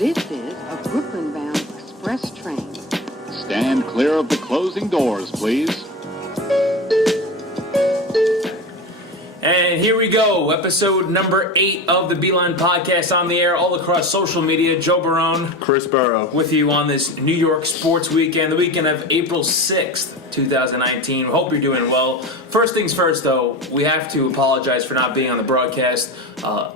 This is a Brooklyn-bound express train. Stand clear of the closing doors, please. And here we go, episode number 8 of the Beeline Podcast, on the air all across social media. Joe Barone. Chris Buro. With you on this New York sports weekend, the weekend of April 6th, 2019. Hope you're doing well. First things first, though, we have to apologize for not being on the broadcast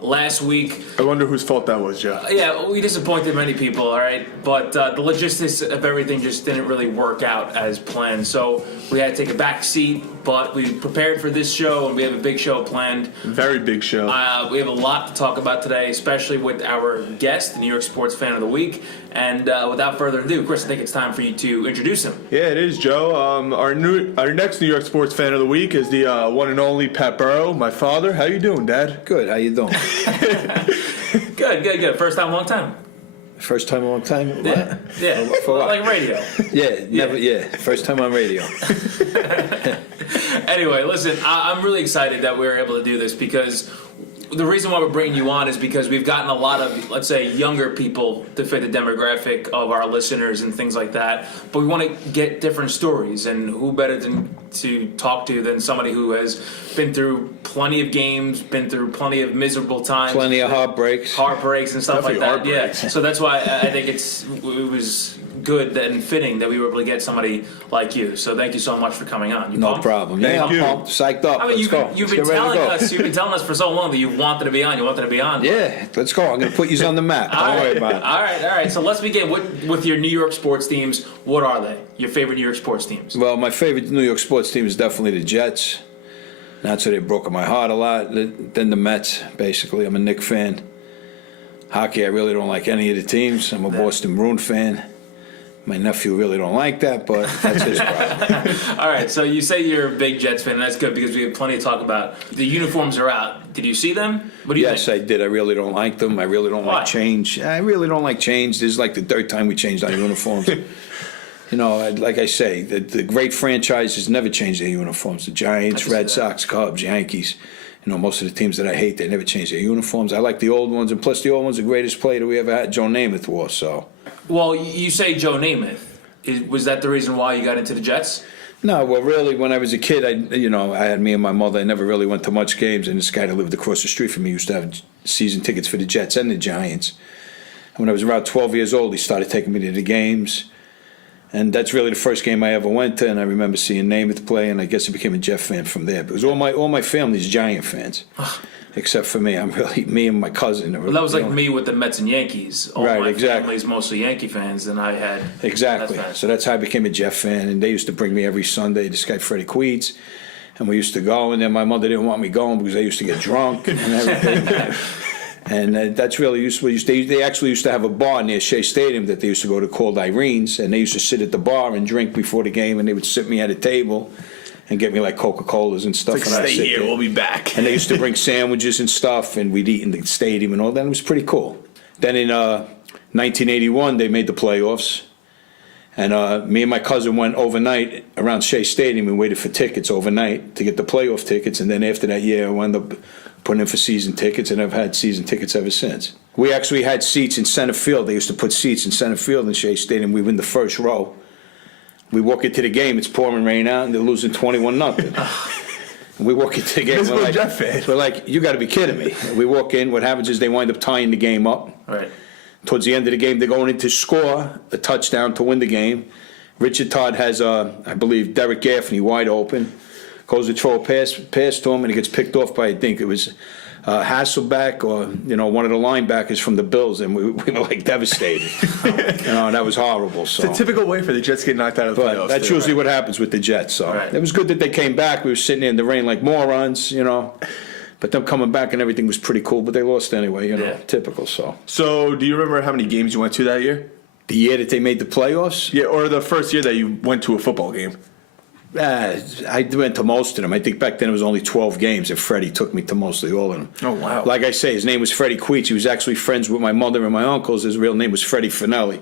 last week. I wonder whose fault that was, Joe. Yeah, we disappointed many people, all right? But the logistics of everything just didn't really work out as planned. So we had to take a back seat, but we prepared for this show, and we have a big show planned. Very big show. We have a lot to talk about today, especially with our guest, the New York Sports Fan of the Week. And without further ado, Chris, I think it's time for you to introduce him. Yeah, it is, Joe. Our next New York Sports Fan of the Week is the one and only Pat Buro, my father. How you doing, Dad? Good. How you doing? Good. First time, long time. First time, long time. Yeah. For what? Like radio. Yeah, never. Yeah, first time on radio. Anyway, listen, I'm really excited that we were able to do this because the reason why we're bringing you on is because we've gotten a lot of, let's say, younger people to fit the demographic of our listeners and things like that. But we want to get different stories, and who better to talk to than somebody who has been through plenty of games, been through plenty of miserable times, Plenty of heartbreaks and stuff Definitely like that. Yeah, heartbreaks. so that's why I think it was good and fitting that we were able to get somebody like you. So thank you so much for coming on. You No pumped? problem. Thank Yeah, I'm you. pumped, psyched up. I mean, Let's go. you've Let's been get ready to telling go. us for so long that you wanted to be on. You wanted to be on. Yeah, let's go. I'm going to put you on the map. Don't worry about it. All right. So let's begin with your New York sports teams. What are they? Your favorite New York sports teams? Well, my favorite New York sports team is definitely the Jets. That's why they broke my heart a lot. Then the Mets, basically. I'm a Knicks fan. Hockey, I really don't like any of the teams. I'm a Boston Bruins fan. My nephew really don't like that, but that's his problem. All right, so you say you're a big Jets fan, and that's good because we have plenty to talk about. The uniforms are out. Did you see them? What do you Yes, think? I did. I really don't like them. I really don't Why? like change. I really don't like change. This is like the third time we changed our uniforms. You know, like I say, the great franchises never change their uniforms. The Giants, Red Sox, Cubs, Yankees. You know, most of the teams that I hate, they never change their uniforms. I like the old ones, and plus the old one's the greatest player that we ever had, Joe Namath wore, so. Well, you say Joe Namath. Was that the reason why you got into the Jets? No, well, really, when I was a kid, I had me and my mother. I never really went to much games, and this guy that lived across the street from me used to have season tickets for the Jets and the Giants. And when I was around 12 years old, he started taking me to the games. And that's really the first game I ever went to, and I remember seeing Namath play, and I guess I became a Jet fan from there. Because all my family's Giant fans, except for me. I'm really, me and my cousin. Well, that was like me with the Mets and Yankees. All Right, my exactly. family's mostly Yankee fans, and I had Exactly. Mets fans. So that's how I became a Jet fan, and they used to bring me every Sunday. This guy Freddie Queets, and we used to go. And then my mother didn't want me going because I used to get drunk and everything. And that's really useful. They actually used to have a bar near Shea Stadium that they used to go to called Irene's, and they used to sit at the bar and drink before the game, and they would sit me at a table and get me like Coca-Colas and stuff. Like, and I'd stay sit here, there. we'll be back. And they used to bring sandwiches and stuff, and we'd eat in the stadium and all that. It was pretty cool. Then in 1981, they made the playoffs. And me and my cousin went overnight around Shea Stadium and waited for tickets overnight to get the playoff tickets. And then after that year, I wound up putting in for season tickets, and I've had season tickets ever since. We actually had seats in center field. They used to put seats in center field in Shea Stadium. We were in the first row. We walk into the game, it's pouring rain out, and they're losing 21-0. And we walk into the game, This was Jet fan. we're like, you got to be kidding me. We walk in, what happens is they wind up tying the game up. Right. Towards the end of the game, they're going in to score a touchdown to win the game. Richard Todd has, I believe, Derek Gaffney wide open. Goes to throw a pass to him, and he gets picked off by, I think it was Hasselbeck or, one of the linebackers from the Bills, and we were like devastated. And that was horrible. So. It's a typical way for the Jets to get knocked out of the But playoffs. that's too, usually right? what happens with the Jets. So Right. it was good that they came back. We were sitting there in the rain like morons, But them coming back and everything was pretty cool. But they lost anyway, Yeah. Typical. So So, do you remember how many games you went to that year? the year that they made the playoffs, Yeah, or the first year that you went to a football game? I went to most of them. I think back then it was only 12 games, and Freddie took me to mostly all of them. Oh, wow. Like I say, his name was Freddie Queets. He was actually friends with my mother and my uncles. His real name was Freddie Finelli.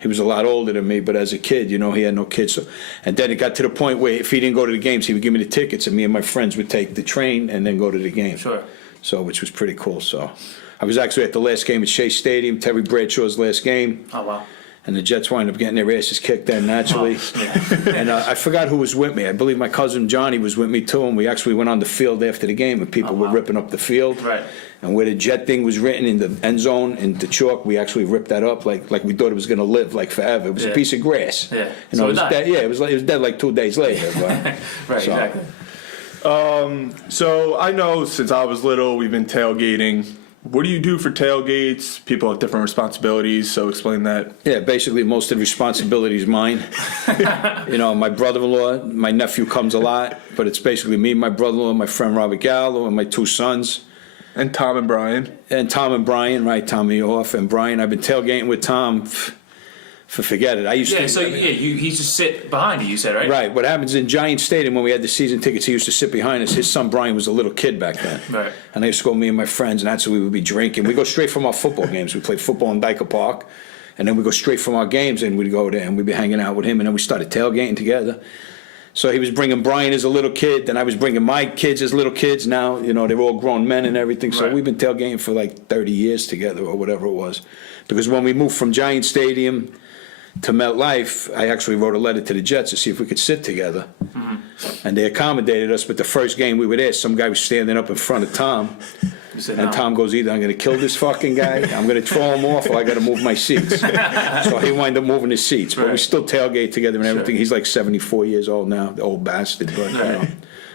He was a lot older than me, but as a kid, he had no kids. So, and then it got to the point where if he didn't go to the games, he would give me the tickets, and me and my friends would take the train and then go to the game. Sure. So, which was pretty cool. So, I was actually at the last game at Shea Stadium, Terry Bradshaw's last game. Oh, wow. And the Jets wind up getting their asses kicked then naturally. Oh, yeah. And I forgot who was with me. I believe my cousin Johnny was with me too. And we actually went on the field after the game, and people were ripping up the field. Right. And where the Jet thing was written in the end zone in the chalk, we actually ripped that up like we thought it was going to live like forever. It was a piece of grass. Yeah. You know, So it was dead. Yeah, it was dead like 2 days later. But, Right, exactly. So I know since I was little, we've been tailgating. What do you do for tailgates? People have different responsibilities, so explain that. Yeah, basically most of the responsibility is mine. You know, my brother-in-law, my nephew comes a lot, but it's basically me, my brother-in-law, my friend Robert Gallo, and my 2 sons. And Tom and Brian. And Tom and Brian, right? Tommy Off and Brian. I've been tailgating with Tom for forget it. I used to. Yeah, so he just sit behind you said, right? Right. What happens in Giant Stadium when we had the season tickets, he used to sit behind us. His son Brian was a little kid back then. Right. And I used to go, me and my friends, and that's what we would be drinking. We go straight from our football games. We played football in Dyker Park. And then we go straight from our games, and we'd go there, and we'd be hanging out with him. And then we started tailgating together. So he was bringing Brian as a little kid, then I was bringing my kids as little kids. Now, you know, they're all grown men and everything. So Right. we've been tailgating for like 30 years together or whatever it was. Because when we moved from Giant Stadium to MetLife, I actually wrote a letter to the Jets to see if we could sit together. And they accommodated us, but the first game we were there, some guy was standing up in front of Tom. You said And no. Tom goes, either I'm going to kill this fucking guy, I'm going to throw him off, or I got to move my seats. So he wound up moving his seats. But we Right. still tailgate together and everything. Sure. He's like 74 years old now, the old bastard. But, you know, Right.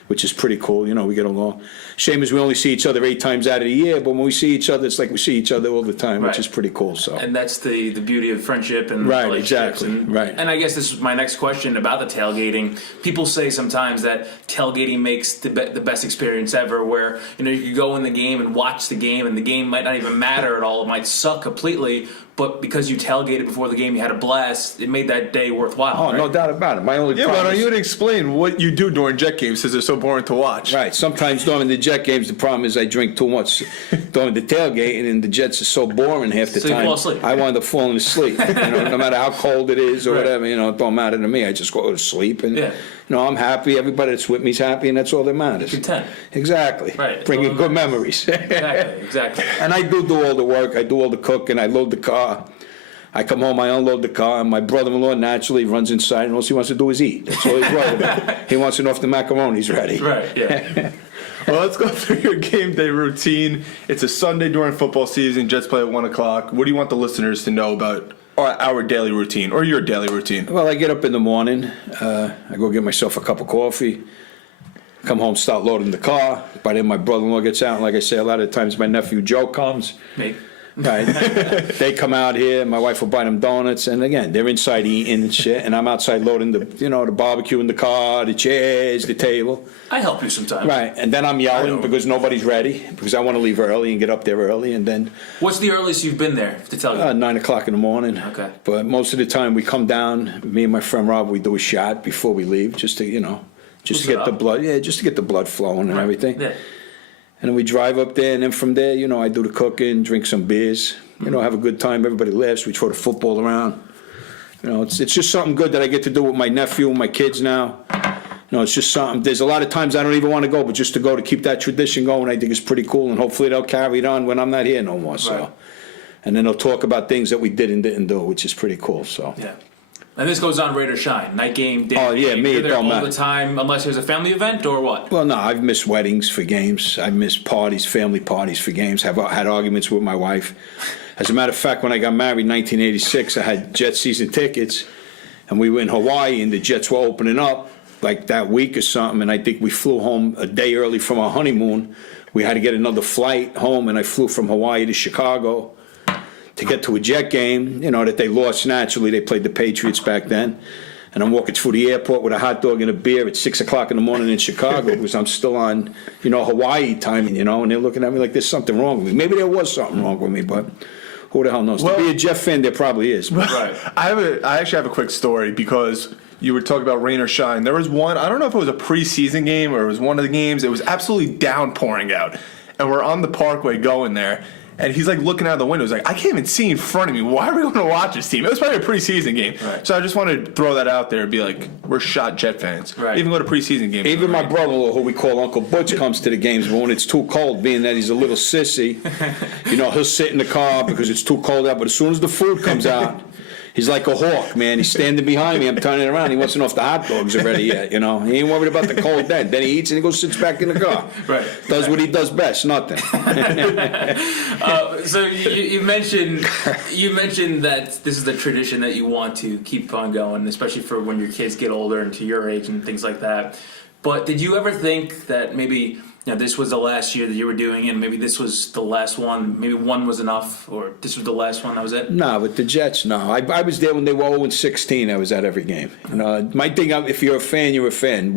which is pretty cool. You know, we get along. Shame is we only see each other 8 times out of the year, but when we see each other, it's like we see each other all the time, which Right. is pretty cool. So. And that's the beauty of friendship and Right, relationships. exactly, And, right. And I guess this is my next question about the tailgating. People say sometimes that tailgating makes the best experience ever, where you could go in the game and watch the game, and the game might not even matter at all. It might suck completely, but because you tailgated before the game, you had a blast. It made that day worthwhile. Oh, right? no doubt about it. My only Yeah, problem but is- you would explain what you do during Jet games since they're so boring to watch. Right. Sometimes during the Jet games, the problem is I drink too much during the tailgating, and the Jets are so boring half the So you time. fall asleep. I wind up falling asleep. No matter how cold it is or Right. whatever, it don't matter to me. I just go to sleep, and Yeah. I'm happy. Everybody that's with me is happy, and that's all that matters. Content. Exactly. Right. Bringing That's all good that memories. Exactly. And I do all the work. I do all the cooking. I load the car. I come home, I unload the car, and my brother-in-law naturally runs inside, and all he wants to do is eat. That's all he's worried about. He wants to know if the macaroni's ready. Right. Yeah. Well, let's go through your game day routine. It's a Sunday during football season. Jets play at 1 o'clock. What do you want the listeners to know about our daily routine or your daily routine? Well, I get up in the morning. I go get myself a cup of coffee. Come home, start loading the car. By then, my brother-in-law gets out, and like I say, a lot of times my nephew Joe comes. Me. Right. They come out here. My wife will buy them donuts, and again, they're inside eating and shit, and I'm outside loading the barbecue in the car, the chairs, the table. I help you sometimes. Right, and then I'm I yelling know. because nobody's ready, because I want to leave early and get up there early, and then What's the earliest you've been there to tailgate? 9 o'clock in the morning. Okay. But most of the time we come down, me and my friend Rob, we do a shot before we leave, just to, just to Boost it get the up. blood, just to get the blood flowing and everything. Yeah. And then we drive up there, and then from there, I do the cooking, drink some beers, have a good time. Everybody laughs. We throw the football around. It's just something good that I get to do with my nephew and my kids now. It's just something. There's a lot of times I don't even want to go, but just to go to keep that tradition going, I think is pretty cool, and hopefully they'll carry it on when I'm not here no more. So, Right. and then they'll talk about things that we did and didn't do, which is pretty cool. So. Yeah. And this goes on rain or shine, night game, day Oh, yeah, game. me, You're it there don't all matter. the time, unless there's a family event or what? Well, no, I've missed weddings for games. I've missed parties, family parties for games. I've had arguments with my wife. As a matter of fact, when I got married in 1986, I had Jet season tickets, and we were in Hawaii, and the Jets were opening up like that week or something, and I think we flew home a day early from our honeymoon. We had to get another flight home, and I flew from Hawaii to Chicago to get to a Jet game, that they lost naturally. They played the Patriots back then. And I'm walking through the airport with a hot dog and a beer at 6 o'clock in the morning in Chicago because I'm still on, Hawaii time, and they're looking at me like there's something wrong with me. Maybe there was something wrong with me, but who the hell knows? Well- to be a Jeff fan, there probably is. But Right. I actually have a quick story because you were talking about rain or shine. There was one, I don't know if it was a preseason game or it was one of the games. It was absolutely downpouring out. And we're on the parkway going there. And he's like looking out the window. He's like, I can't even see in front of me. Why are we going to watch this team? It was probably a preseason game. Right. So I just wanted to throw that out there and be like, we're shot Jet fans. Right. Even go to preseason games. Even my brother-in-law, who we call Uncle Butch, comes to the games, but when it's too cold, being that he's a little sissy, he'll sit in the car because it's too cold out. But as soon as the food comes out, he's like a hawk, man. He's standing behind me. I'm turning around. He wants to know if the hot dogs are ready yet, He ain't worried about the cold then. Then he eats and he goes sits back in the car. Right. Does what he does best, nothing. So you mentioned that this is the tradition that you want to keep on going, especially for when your kids get older and to your age and things like that. But did you ever think that maybe this was the last year that you were doing it, and maybe this was the last one, maybe one was enough, or this was the last one, that was it? No, with the Jets, no. I was there when they were 0-16. I was at every game. My thing, if you're a fan, you're a fan.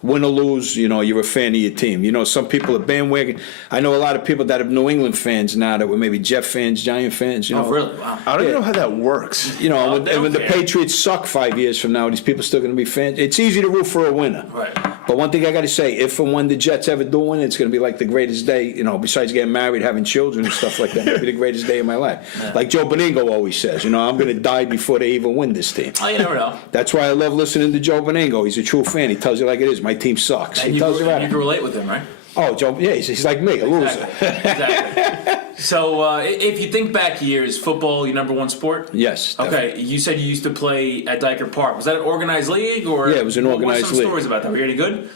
Win or lose, you're a fan of your team. Some people are bandwagon. I know a lot of people that are New England fans now that were maybe Jet fans, Giant fans. Oh, really? Wow. I don't even know how that works. When the Patriots suck 5 years from now, these people still going to be fans. It's easy to root for a winner. Right. But one thing I got to say, if and when the Jets ever do win, it's going to be like the greatest day, besides getting married, having children and stuff like that. It'll be the greatest day of my life. Yeah. Like Joe Beningo always says, I'm going to die before they even win this team. Oh, you never know. That's why I love listening to Joe Beningo. He's a true fan. He tells you like it is. My team sucks. And he tells you right. You can relate with him, right? Oh, Joe, yeah, he's like me, a loser. Exactly. So, if you think back years, football, your number one sport? Yes. Definitely. Okay, you said you used to play at Dyker Park. Was that an organized league? Or yeah, it was an organized what were some stories about that? Were you any good?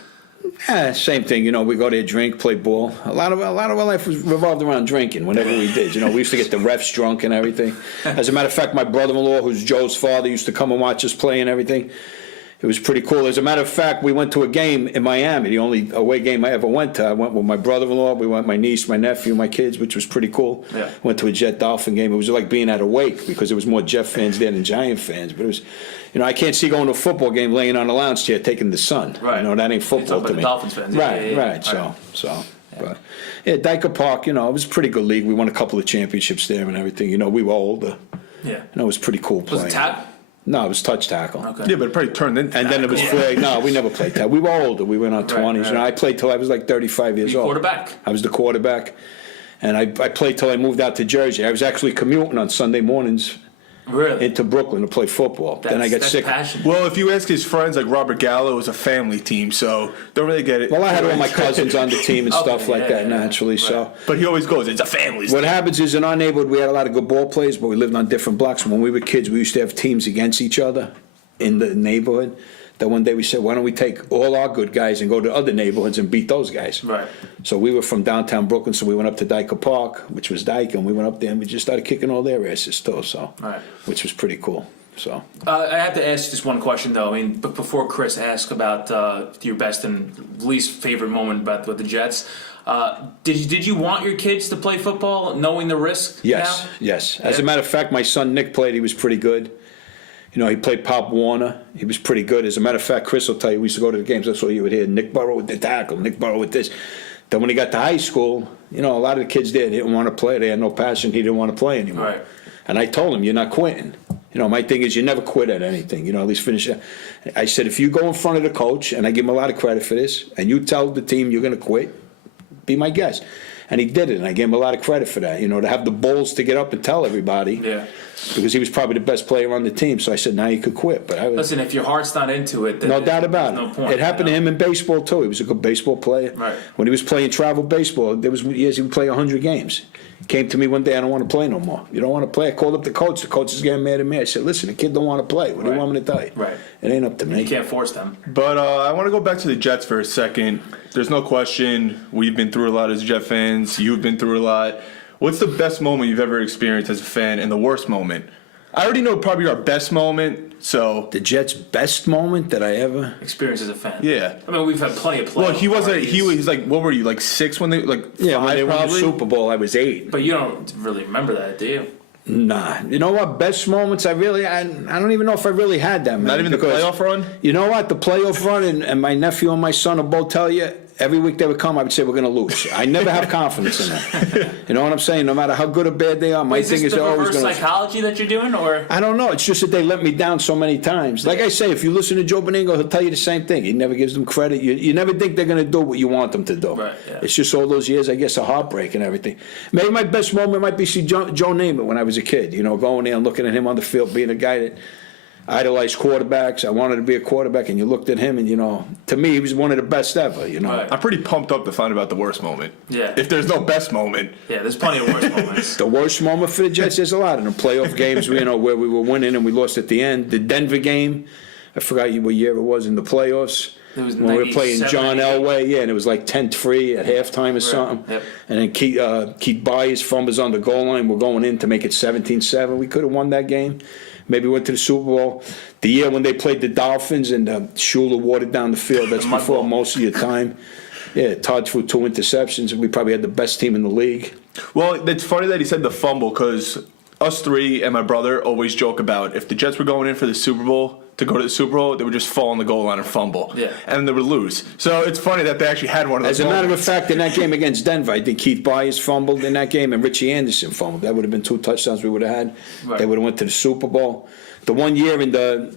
Same thing. We go there, drink, play ball. A lot of our life was revolved around drinking. Whenever we did, we used to get the refs drunk and everything. As a matter of fact, my brother-in-law, who's Joe's father, used to come and watch us play and everything. It was pretty cool. As a matter of fact, we went to a game in Miami, the only away game I ever went to. I went with my brother-in-law, we went with my niece, my nephew, my kids, which was pretty cool. Yeah. Went to a Jet Dolphin game. It was like being at a wake because there was more Jet fans there than Giant fans. But it was, I can't see going to a football game laying on a lounge chair taking the sun. Right. That ain't football to the me. Dolphins fans. Right. Yeah. So. But yeah, Dyker Park, it was a pretty good league. We won a couple of championships there and everything. We were older. Yeah. It was pretty cool playing. Was it tap? No, it was touch tackle. Okay. Yeah, but it probably turned into And then it was flag. No, we never played that. We were older. We were in our 20s. right. I played till I was like 35 years old. Quarterback? I was the quarterback. And I played till I moved out to Jersey. I was actually commuting on Sunday mornings Really? into Brooklyn to play football. Then I got sick. Passion. Well, if you ask his friends, like Robert Gallo, it was a family team, so don't really get it. Well, I had all my cousins on the team and stuff like that naturally. Right. So But he always goes, it's a family. what happens is in our neighborhood we had a lot of good ball players, but we lived on different blocks. When we were kids, we used to have teams against each other in the neighborhood. That one day we said, why don't we take all our good guys and go to other neighborhoods and beat those guys? Right. So we were from downtown Brooklyn, so we went up to Dyker Park, which was Dyker, and we went up there and we just started kicking all their asses too, so, Right. which was pretty cool. So I have to ask just one question though. I mean, before Chris asks about your best and least favorite moment with the Jets, did you want your kids to play football, knowing the risk? yes, now? yes. As a matter of fact, my son Nick played. He was pretty good. He played Pop Warner. He was pretty good. As a matter of fact, Chris will tell you, we used to go to the games. That's all you would hear. Nick Burrow with the tackle. Nick Burrow with this. Then when he got to high school, a lot of the kids there didn't want to play. They had no passion. He didn't want to play anymore. Right. And I told him, you're not quitting. My thing is you never quit at anything. At least finish it. I said, if you go in front of the coach, and I give him a lot of credit for this, and you tell the team you're going to quit, be my guest. And he did it, and I gave him a lot of credit for that, to have the balls to get up and tell everybody. Yeah. Because he was probably the best player on the team. So I said, now you could quit. But I was, Listen, if your heart's not into it, then no doubt about there's it. no point. It happened to him in baseball, too. He was a good baseball player. Right. When he was playing travel baseball, there was years he would play 100 games. He came to me one day, I don't want to play no more. You don't want to play? I called up the coach. The coach is getting mad at me. I said, listen, the kid don't want to play. What do you want me to tell you? Right. It ain't up to me. You can't force them. But I want to go back to the Jets for a second. There's no question we've been through a lot as Jet fans. You've been through a lot. What's the best moment you've ever experienced as a fan and the worst moment? I already know probably our best moment, so... The Jets' best moment that I ever... Experience as a fan. Yeah. I mean, we've had plenty of playoff Well, he parties. was like, what were you, like 6 when they, like 5 Yeah, when they won the probably? Super Bowl, I was 8. But you don't really remember that, do you? Nah. You know what? Best moments, I don't even know if I really had that, man. Not even the because playoff run? You know what? The playoff run, and my nephew and my son will both tell you, every week they would come, I would say we're going to lose. I never have confidence in them. You know what I'm saying? No matter how good or bad they are, my thing is they're always going to. Is this the reverse psychology that you're doing, or? I don't know. It's just that they let me down so many times. Like I say, if you listen to Joe Beningo, he'll tell you the same thing. He never gives them credit. You never think they're going to do what you want them to do. Right, yeah. It's just all those years, I guess, of heartbreak and everything. Maybe my best moment might be see Joe Namath when I was a kid. You know, going there and looking at him on the field, being a guy that idolized quarterbacks. I wanted to be a quarterback, and you looked at him, and to me, he was one of the best ever. Right. I'm pretty pumped up to find about the worst moment. Yeah. If there's no best moment. Yeah, there's plenty of worst moments. The worst moment for the Jets, there's a lot in the playoff games. Where we were winning and we lost at the end. The Denver game, I forgot what year it was in the playoffs. It was when we were playing John Elway, and it was like 10-3 at halftime or something. Yep. And then Keith Byers fumbles on the goal line. We're going in to make it 17-7. We could have won that game. Maybe went to the Super Bowl. The year when they played the Dolphins and Shula watered down the field, that's before most of your time. Yeah, Todd threw 2 interceptions, and we probably had the best team in the league. Well, it's funny that he said the fumble, because us three and my brother always joke about if the Jets were going in for the Super Bowl, to go to the Super Bowl, they would just fall on the goal line and fumble. Yeah. And they would lose. So it's funny that they actually had one of those As a matter of moments. fact, in that game against Denver, I think Keith Byers fumbled in that game, and Richie Anderson fumbled. That would have been 2 touchdowns we would have had. Right. They would have went to the Super Bowl. The one year in the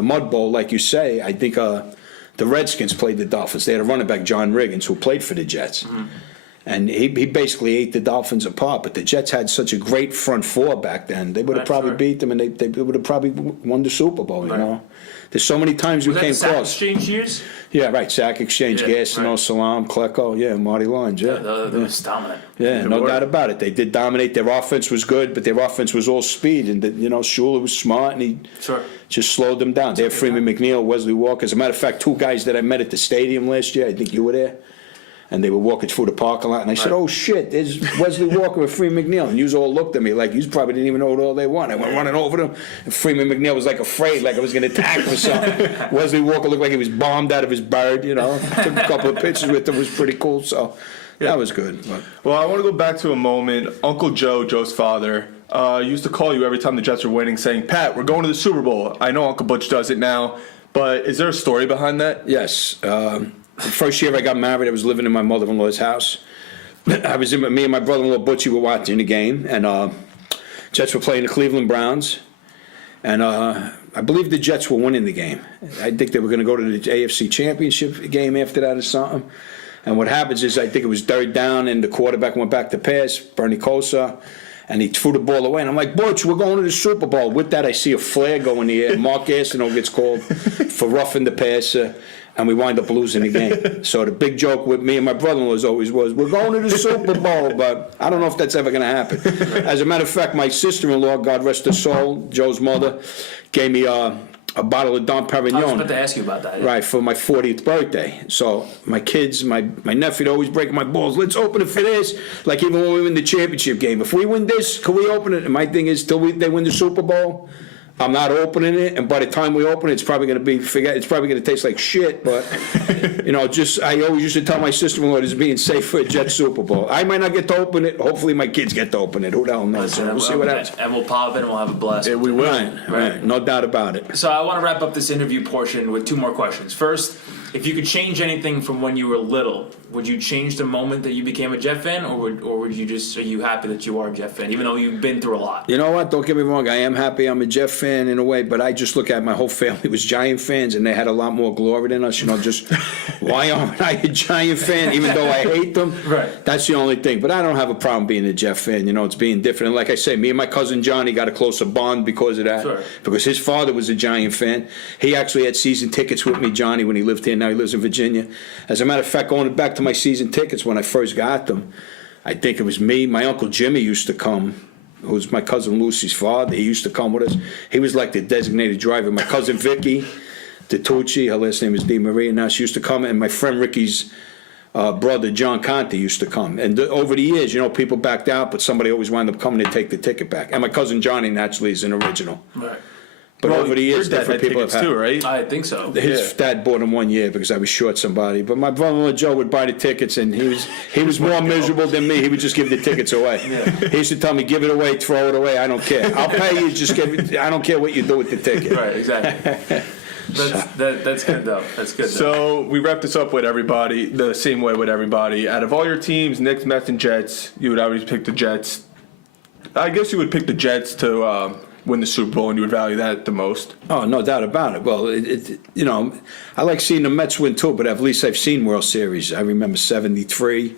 Mud Bowl, like you say, I think the Redskins played the Dolphins. They had a running back, John Riggins, who played for the Jets. Mm-hmm. And he basically ate the Dolphins apart. But the Jets had such a great front four back then. They would have probably beat them, and they would have probably won the Super Bowl, you know. There's so many times we came Was that the close. Sack Exchange years? Yeah, right. Sack Exchange, Gastineau, right. Salam, Klecko, Marty Lyons, That was dominant. Yeah, no doubt about it. They did dominate. Their offense was good, but their offense was all speed. And, Shula was smart, and he just slowed them down. They had Freeman McNeil, Wesley Walker. As a matter of fact, 2 guys that I met at the stadium last year, I think you were there, and they were walking through the parking lot, and I said, oh, shit, there's Wesley Walker and Freeman McNeil. And you all looked at me like you probably didn't even know what all they want. I went running over them, and Freeman McNeil was like afraid, like I was going to attack him or something. Wesley Walker looked like he was bombed out of his bird, Took a couple of pictures with him. It was pretty cool, so that was good. But. Well, I want to go back to a moment. Uncle Joe, Joe's father, used to call you every time the Jets were winning saying, Pat, we're going to the Super Bowl. I know Uncle Butch does it now, but is there a story behind that? Yes. The first year I got married, I was living in my mother-in-law's house. Me and my brother-in-law Butchie were watching the game, and Jets were playing the Cleveland Browns, and I believe the Jets were winning the game. I think they were going to go to the AFC Championship game after that or something. And what happens is I think it was 3rd down, and the quarterback went back to pass, Bernie Kosar, and he threw the ball away. And I'm like, Butch, we're going to the Super Bowl. With that, I see a flare go in the air. Mark Gastineau gets called for roughing the passer. And we wind up losing the game. So the big joke with me and my brother-in-law always was, we're going to the Super Bowl, but I don't know if that's ever going to happen. As a matter of fact, my sister-in-law, God rest her soul, Joe's mother, gave me a bottle of Dom Perignon. I was about to ask you about that. Yeah. Right, for my 40th birthday. So my kids, my nephew, always breaking my balls. Let's open it for this. Like even when we win the championship game. If we win this, can we open it? And my thing is, till they win the Super Bowl, I'm not opening it, and by the time we open it, it's probably going to taste like shit, but, I always used to tell my sister-in-law this is being safe for a Jets Super Bowl. I might not get to open it. Hopefully my kids get to open it. Who the hell knows? We'll see what happens. And we'll pop it, and we'll have a blast. Yeah, we will. Right. No doubt about it. So I want to wrap up this interview portion with 2 more questions. First, if you could change anything from when you were little, would you change the moment that you became a Jet fan, or would you just, are you happy that you are a Jet fan, even though you've been through a lot? You know what? Don't get me wrong. I am happy I'm a Jet fan in a way, but I just look at my whole family was Giant fans, and they had a lot more glory than us. Just why aren't I a Giant fan, even though I hate them? Right. That's the only thing. But I don't have a problem being a Jet fan. It's being different. And like I say, me and my cousin Johnny got a closer bond because of that. Sure. Because his father was a Giant fan. He actually had season tickets with me, Johnny, when he lived here. Now he lives in Virginia. As a matter of fact, going back to my season tickets when I first got them, I think it was me. My Uncle Jimmy used to come, who was my cousin Lucy's father. He used to come with us. He was like the designated driver. My cousin Vicky DiTucci, her last name is DiMaria. Now she used to come, and my friend Ricky's brother John Conte used to come. And over the years, people backed out, but somebody always wound up coming to take the ticket back. And my cousin Johnny naturally is an original. Right. But over the years, your dad different had people have tickets had. too, right? I think so. His dad bought him 1 year because I was short somebody. But my brother-in-law Joe would buy the tickets, and he was more miserable than me. He would just give the tickets away. He used to tell me, "Give it away, throw it away. I don't care. I'll pay you. Just give it. I don't care what you do with the ticket." Right, exactly. That's good though. That's good. Though. So we wrap this up with everybody the same way with everybody. Out of all your teams, Knicks, Mets, and Jets, you would always pick the Jets. I guess you would pick the Jets to win the Super Bowl, and you would value that the most. Oh, no doubt about it. Well, I like seeing the Mets win too, but at least I've seen World Series. I remember '73.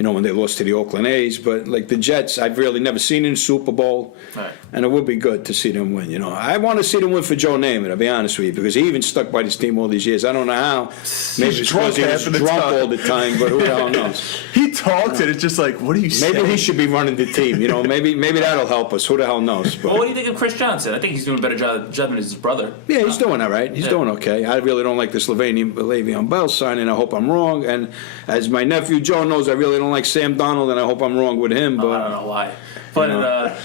When they lost to the Oakland A's. But, like, the Jets, I've really never seen in the Super Bowl. Right. And it would be good to see them win, I want to see them win for Joe Namath, I'll be honest with you, because he even stuck by this team all these years. I don't know how. Maybe it's because he was drunk all the time, but who the hell knows? He talks, and it's just like, what are you saying? Maybe he should be running the team, Maybe that'll help us. Who the hell knows? But, well, what do you think of Chris Johnson? I think he's doing a better job than his brother. Yeah, he's doing all right. He's doing okay. I really don't like this Le'Veon Bell signing. I hope I'm wrong. And as my nephew Joe knows, I really don't like Sam Donald, and I hope I'm wrong with him. But I don't know why. But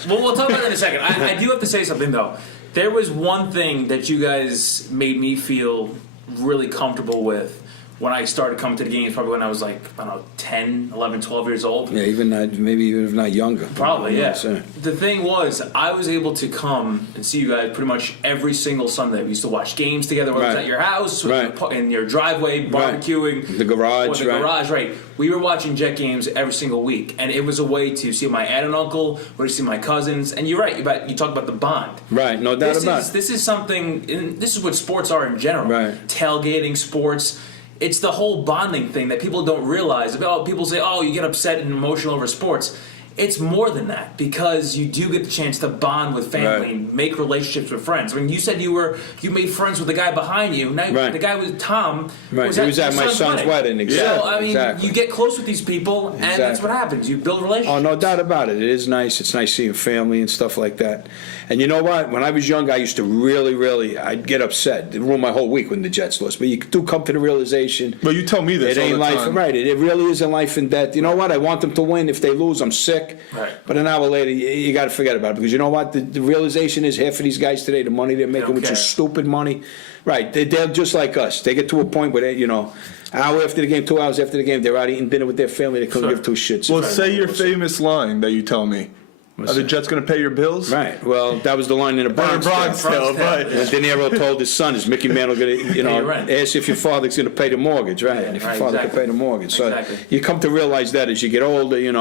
we'll talk about that in a second. I do have to say something, though. There was one thing that you guys made me feel really comfortable with when I started coming to the games, probably when I was like, I don't know, 10, 11, 12 years old. Yeah, maybe even if not younger. Probably, yeah. The thing was, I was able to come and see you guys pretty much every single Sunday. We used to watch games together, whether it was at your house, in your driveway, barbecuing. The garage, garage, right. We were watching Jet games every single week, and it was a way to see my aunt and uncle, or to see my cousins. And you're right, you talk about the bond. Right, no doubt about it. This is something, and this is what sports are in general. Right. Tailgating, sports. It's the whole bonding thing that people don't realize. People say, you get upset and emotional over sports. It's more than that, because you do get the chance to bond with family and make relationships with friends. I mean, you said you made friends with the guy behind you. Now the guy was Tom. Right, he was at my son's wedding. Exactly. So, I mean, you get close with these people, and that's what happens. You build relationships. Oh, no doubt about it. It is nice. It's nice seeing family and stuff like that. And you know what? When I was young, I used to really, I'd get upset. It ruined my whole week when the Jets lost. But you do come to the realization. But you tell me this it ain't all the life, time. Right. It really isn't life and death. You know what? I want them to win. If they lose, I'm sick. Right. But an hour later, you got to forget about it, because you know what? The realization is, half of these guys today, the money they're making, which is stupid money, right? They're just like us. They get to a point where an hour after the game, 2 hours after the game, they're out eating dinner with their family. They couldn't give two shits. Well, say your famous line that you tell me. Are the Jets going to pay your bills? Right. Well, that was the line in the Bronx. But De Niro told his son, "Is Mickey Mantle going to, ask if your father's going to pay the mortgage, right? And if your father can pay the mortgage." So you come to realize that as you get older, you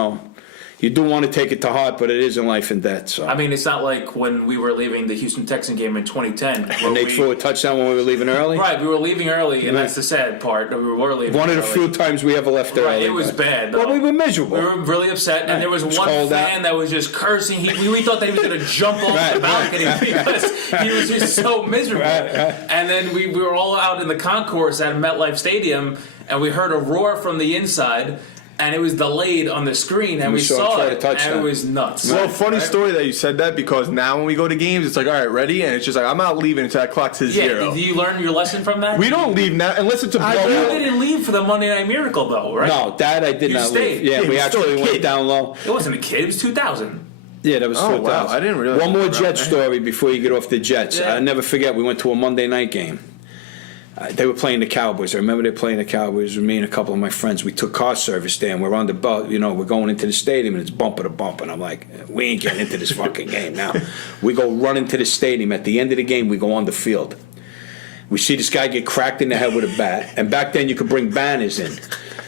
do want to take it to heart, but it isn't life and death. So. I mean, it's not like when we were leaving the Houston Texan game in 2010. And they threw a touchdown when we were leaving early? Right, we were leaving early, and that's the sad part. We were leaving One of the early. few times we ever left early. Right, it was bad. Well, we were miserable. We were really upset, and there was one fan that was just cursing. We thought that he was going to jump off the balcony because he was just so miserable. And then we were all out in the concourse at MetLife Stadium, and we heard a roar from the inside. And it was delayed on the screen, and we saw it, and it was nuts. Well, funny story that you said that, because now when we go to games, it's like, all right, ready? And it's just like, I'm not leaving until that clock says 0. Do you learn your lesson from that? We don't leave now, unless it's a blowout. You didn't leave for the Monday Night Miracle, though, right? No, that I did You not stayed. leave. Yeah, we actually still a went down low. It wasn't a kid. It was 2000. Yeah, that was 2000. Wow, I didn't realize. One more that. Jet story before you get off the Jets. Yeah. I'll never forget, we went to a Monday night game. They were playing the Cowboys. I remember they were playing the Cowboys with me and a couple of my friends. We took car service there, and we're on the bus. We're going into the stadium, and it's bumper to bumper. And I'm like, we ain't getting into this fucking game now. We go run into the stadium. At the end of the game, we go on the field. We see this guy get cracked in the head with a bat. And back then, you could bring banners in.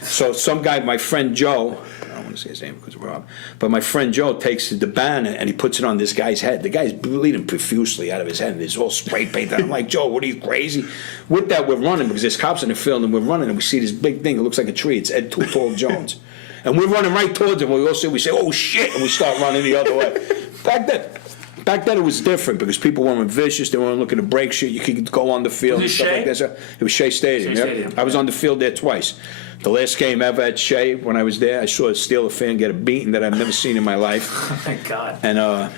So some guy, my friend Joe, I don't want to say his name because we're Rob, but my friend Joe takes the banner and he puts it on this guy's head. The guy's bleeding profusely out of his head, and it's all spray painted. I'm like, Joe, what are you, crazy? With that, we're running because there's cops in the field, and we're running, and we see this big thing. It looks like a tree. It's Ed Too Tall Jones. And we're running right towards him. We say, oh, shit, and we start running the other way. Back then it was different because people weren't vicious. They weren't looking to break shit. You could go on the field and stuff like that. So it was Shea Stadium. Stadium. I was on the field there twice. The last game ever at Shea, when I was there, I saw a Steeler fan get a beating that I've never seen in my life. Oh, my God. And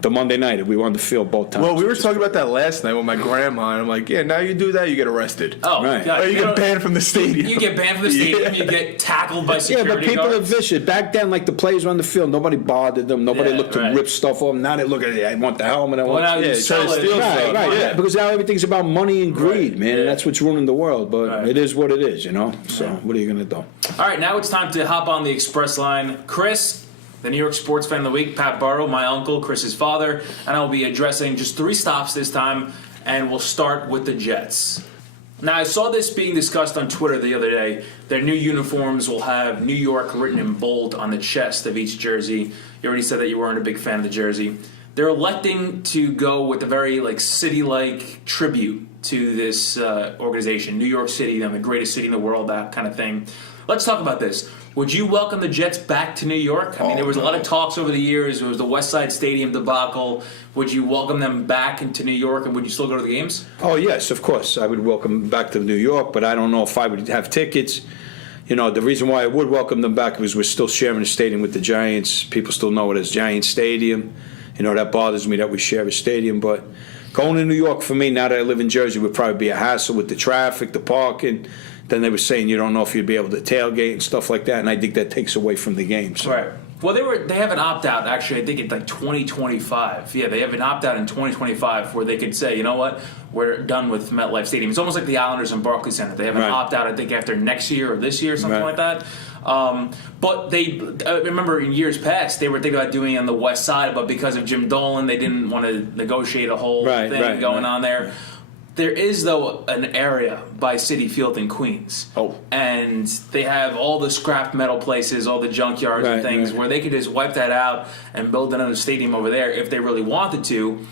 the Monday night, we were on the field both times. Well, we were talking about that last night with my grandma, and I'm like, yeah, now you do that, you get arrested. Oh, Right. God. Or you get banned from the stadium. You get banned from the stadium. You get tackled by Yeah, security but people guards. are vicious. Back then, like the players were on the field, nobody bothered them. Nobody looked to rip stuff off them. Now they look at it. I want the helmet. I want. Now you Yeah, sell try to it. steal Right, stuff. right. Yeah. Because now everything's about money and greed, man, Yeah. and that's what's ruining the world. But Right. it is what it is, So what are you gonna do? All right, now it's time to hop on the express line. Chris, the New York Sports Fan of the Week, Pat Buro, my uncle, Chris's father, and I will be addressing just 3 stops this time, and we'll start with the Jets. Now, I saw this being discussed on Twitter the other day. Their new uniforms will have New York written in bold on the chest of each jersey. You already said that you weren't a big fan of the jersey. They're electing to go with a very city-like tribute to this organization, New York City, the greatest city in the world, that kind of thing. Let's talk about this. Would you welcome the Jets back to New York? I mean, there was a lot of talks over the years. It was the West Side Stadium debacle. Would you welcome them back into New York, and would you still go to the games? Oh, yes, of course. I would welcome them back to New York, but I don't know if I would have tickets. You know, the reason why I would welcome them back was we're still sharing a stadium with the Giants. People still know it as Giant Stadium. You know, that bothers me that we share a stadium. But going to New York for me, now that I live in Jersey, would probably be a hassle with the traffic, the parking. Then they were saying you don't know if you'd be able to tailgate and stuff like that, and I think that takes away from the game. So. Right. Well, they have an opt-out, actually, I think it's 2025. Yeah, they have an opt-out in 2025 where they could say, you know what, we're done with MetLife Stadium. It's almost like the Islanders and Barclays Center. They have an opt-out, I think, after next year or this year or something like that. But they, I remember in years past, they were thinking about doing it on the west side, but because of Jim Dolan, they didn't want to negotiate a whole thing going on there. There is, though, an area by Citi Field in Queens. Oh. And they have all the scrap metal places, all the junkyards and things where they could just wipe that out and build another stadium over there if they really wanted to.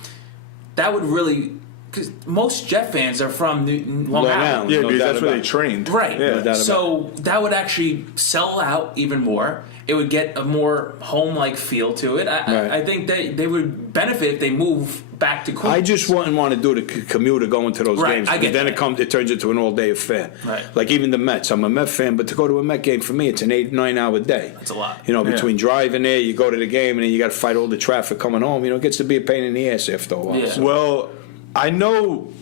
That would really... Because most Jet fans are from Long Island. Yeah, because that's where they trained. Right. Yeah. So that would actually sell out even more. It would get a more home-like feel to it. I think they would benefit if they move back to Queens. I just wouldn't want to do the commute of going to those games. I get then that. it turns into an all-day affair. Right. Like even the Mets. I'm a Met fan, but to go to a Met game for me, it's an 8-9 hour day. That's a lot. You know, between driving there, you go to the game, and then you got to fight all the traffic coming home. You know, it gets to be a pain in the ass after a while. Yeah. So. Well, I know,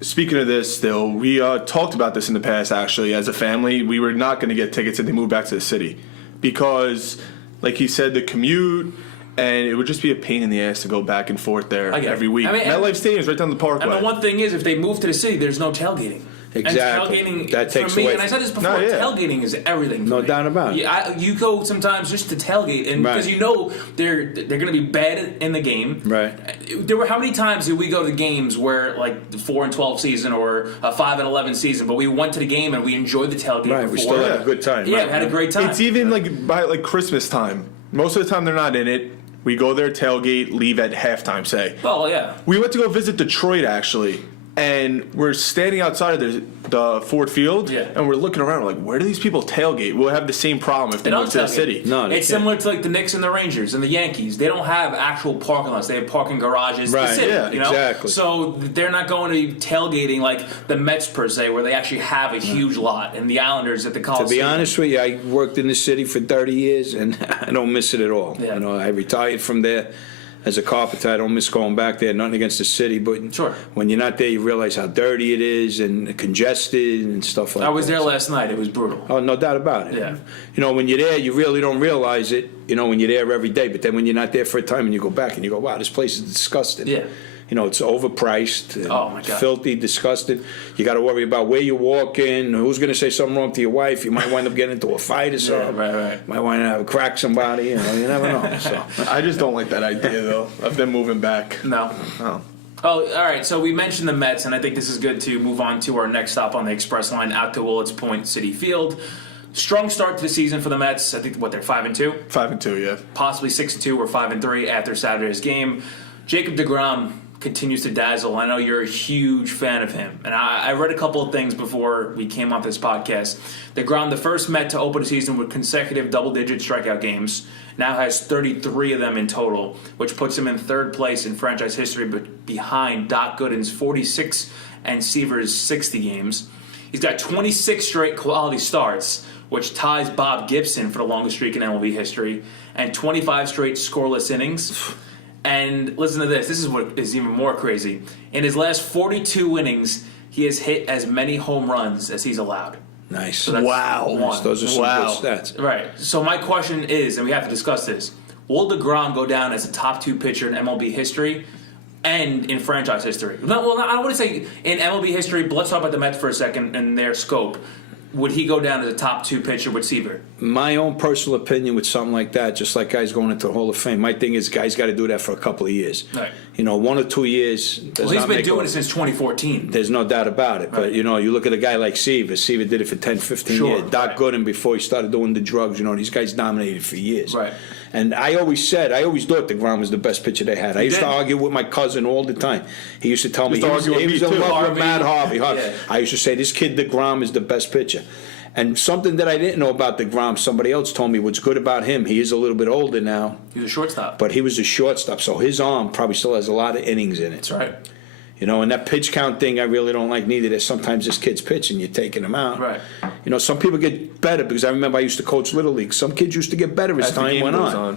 speaking of this still, we talked about this in the past, actually. As a family, we were not going to get tickets if they moved back to the city. Because, like he said, the commute, and it would just be a pain in the ass to go back and forth there every week. MetLife Stadium is right down the parkway. And the one thing is, if they move to the city, there's no tailgating. Exactly. And tailgating, that takes for me, away. And I said this before, tailgating is everything. No me. doubt about it. You go sometimes just to tailgate, and because you know they're going to be bad in the game. Right. There were how many times did we go to games where like the 4-12 season or a 5-11 season, but we went to the game and we enjoyed the tailgate. Right. We still had a good time. Yeah, we had a great time. It's even like by Christmas time. Most of the time they're not in it. We go there, tailgate, leave at halftime, say. Oh, yeah. We went to go visit Detroit, actually, and we're standing outside of the Ford Field, and we're looking around, we're like, where do these people tailgate? We'll have the same problem if they move to the city. No, it's similar to like the Knicks and the Rangers and the Yankees. They don't have actual parking lots. They have parking garages. Right, the city, you know? Exactly. So they're not going to be tailgating like the Mets, per se, where they actually have a huge lot, and the Islanders at the Coliseum. To be honest with you, I worked in the city for 30 years, and I don't miss it at all. Yeah. You know, I retired from there as a carpenter. I don't miss going back there. Nothing against the city, but when you're not there, you realize how dirty it is and congested and stuff like that. I was there last night. It was brutal. Oh, no doubt about it. Yeah. You know, when you're there, you really don't realize it, you know, when you're there every day. But then when you're not there for a time and you go back and you go, wow, this place is disgusting. Yeah. You know, it's overpriced. Oh, my God. Filthy, disgusting. You got to worry about where you walk in, who's going to say something wrong to your wife. You might wind up getting into a fight or something. Right. Might wind up crack somebody. You know, you never know. So I just don't like that idea, though, of them moving back. No. Oh. Oh, all right. So we mentioned the Mets, and I think this is good to move on to our next stop on the Express line out to Willets Point City Field. Strong start to the season for the Mets. I think, they're 5-2? 5-2, yeah. Possibly 6-2 or 5-3 after Saturday's game. Jacob deGrom continues to dazzle. I know you're a huge fan of him. And I read a couple of things before we came on this podcast. deGrom, the first Met to open the season with consecutive double-digit strikeout games, now has 33 of them in total, which puts him in third place in franchise history, but behind Doc Gooden's 46 and Seaver's 60 games. He's got 26 straight quality starts, which ties Bob Gibson for the longest streak in MLB history, and 25 straight scoreless innings. And listen to this. This is what is even more crazy. In his last 42 innings, he has hit as many home runs as he's allowed. nice. So that's Wow. one. Those are some good stats. Right. So my question is, and we have to discuss this, will deGrom go down as a top 2 pitcher in MLB history and in franchise history? Well, I don't want to say in MLB history, but let's talk about the Mets for a second and their scope. would he go down as a top 2 pitcher with Seaver? My own personal opinion with something like that, just like guys going into the Hall of Fame, my thing is guys got to do that for a couple of years. Right. 1 or 2 years. Well, he's been doing it since 2014. There's no doubt about it. Right. But, you look at a guy like Seaver. Seaver did it for 10, 15 Sure, years. Doc right. Gooden, before he started doing the drugs, these guys dominated for years. Right. And I always thought DeGrom was the best pitcher they had. I used to argue with my cousin all the time. He used to tell me he was in love with Matt Harvey. Yeah. I used to say, this kid DeGrom is the best pitcher. And something that I didn't know about DeGrom, somebody else told me what's good about him. He is a little bit older now. He was a shortstop. But he was a shortstop, so his arm probably still has a lot of innings in it. That's right. And that pitch count thing I really don't like neither. There's sometimes this kid's pitching, you're taking him out. Right. Some people get better because I remember I used to coach Little League. Some kids used to get better as time went on.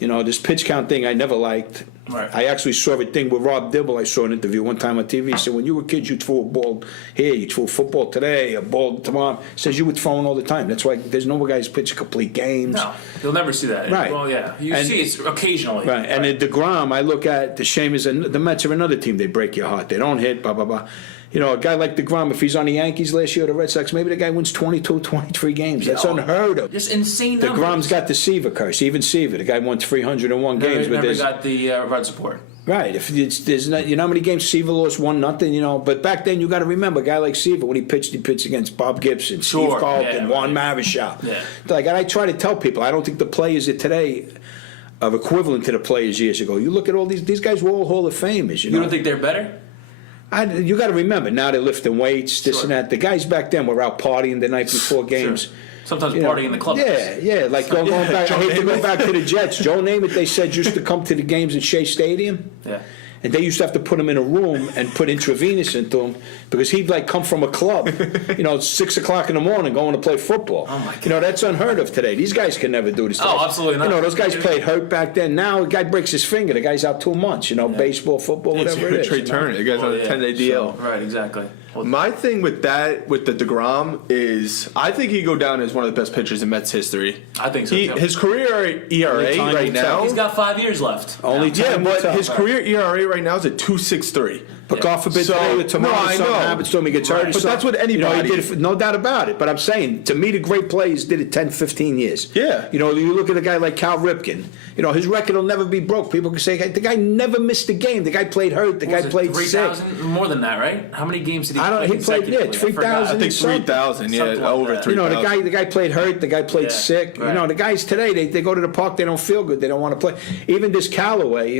This pitch count thing I never liked. Right. I actually saw a thing with Rob Dibble. I saw an interview one time on TV. He said, when you were kids, you threw a ball here, you threw a football today, a ball tomorrow. He says you would throw all the time. That's why there's no guys pitch complete games. No, you'll never see that. Right. Well, yeah. You see it occasionally. Right. And at DeGrom, I look at the shame is the Mets are another team. They break your heart. They don't hit, blah, blah, blah. A guy like DeGrom, if he's on the Yankees last year or the Red Sox, maybe the guy wins 22, 23 games. That's unheard of. Just insane numbers. DeGrom's got the Seaver curse. Even Seaver, the guy won 301 games with never his. got the run support. Right. If there's not, how many games Seaver lost 1-0. But back then you got to remember, a guy like Seaver, when he pitched against Bob Gibson, Steve Carlton, Juan Marichal. Yeah. And I try to tell people, I don't think the players of today are equivalent to the players years ago. You look at all these guys were all Hall of Famers. You don't think they're better? You got to remember, now they're lifting weights, this and that. The guys back then were out partying the night before games. Sure. Sometimes partying in the clubhouse. Yeah. Like going back, I hate to go back to the Jets. Joe Namath, they said, used to come to the games at Shea Stadium. Yeah. And they used to have to put him in a room and put intravenous into him because he'd come from a club, 6 o'clock in the morning going to play football. Oh my God. That's unheard of today. These guys can never do this. Oh, absolutely not. Those guys played hurt back then. Now a guy breaks his finger, the guy's out 2 months. Baseball, football, whatever it is. Trey Turner, the guy's on a 10-day deal. Right, exactly. Well, My thing with the DeGrom is I think he'd go down as one of the best pitchers in Mets history. I think so, too. His career ERA time right will tell. now. he's got 5 years left. Only time will but tell. his career ERA right now is at 2.63. But God forbid So- today or tomorrow No, I something know. happens to him, he gets hurt. or But something. that's what anybody- he did it for, no doubt about it. But I'm saying, to me, the great players did it 10, 15 years. Yeah. You look at a guy like Cal Ripken. His record will never be broke. People can say, the guy never missed a game. The guy played hurt. The guy played sick. 3,000? More than that, right? How many games did he play? He played, consecutively? 3,000. I think 3,000. Yeah, Something like over that. 3,000. The guy played hurt. The guy played Yeah, sick. right. The guys today, they go to the park. They don't feel good. They don't want to play. Even this Callaway,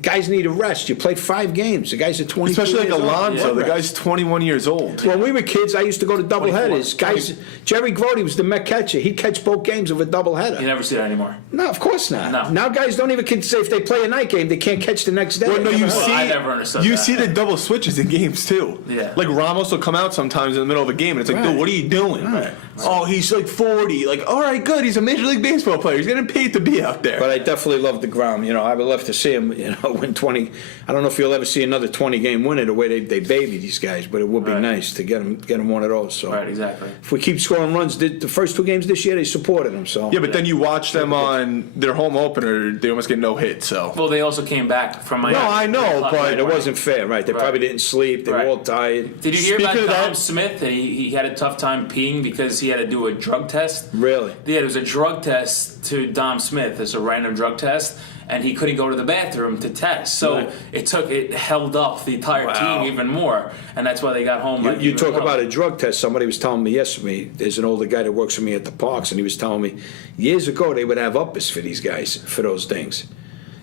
guys need a rest. You played 5 games. The guys are 22 Especially like years old. Alonso. What The rest? guy's 21 years old. When we were kids, I used to go to doubleheaders. 24. Guys, Jerry Grody was the Met catcher. He'd catch both games of a You doubleheader. never see that anymore. No, of course not. No. Now guys don't even say if they play a night game, they can't catch the next day. Well, no, you Never see, heard. I never understood you that. see the double switches in games too. Yeah. Like Ramos will come out sometimes in the middle of a game, and it's like, Right. dude, what are you doing? Right. Oh, he's like 40. Like, all right, good. He's a Major League Baseball player. He's getting paid to be out there. But I definitely love DeGrom. I would love to see him, win 20. I don't know if you'll ever see another 20-game winner the way they baby these guys, but it would be Right. nice to get him one of those. So Right, exactly. if we keep scoring runs, the first 2 games this year they supported him. So yeah, but then you watch them on their home opener, they almost get no hit. So Well, they also came back from Miami. No, I know, but it wasn't fair, right? They Right. probably didn't sleep. They Right. were all tired. Did you hear about Speaking of Dom that- Smith? He had a tough time peeing because he had to do a drug test. Really? Yeah, it was a drug test to Dom Smith. It's a random drug test, and he couldn't go to the bathroom to test. So Right. it held up the entire Wow. team even more, and that's why they got home. You talk about a drug test. Somebody was telling me yesterday, there's an older guy that works for me at the parks, and he was telling me years ago they would have uppers for these guys for those things.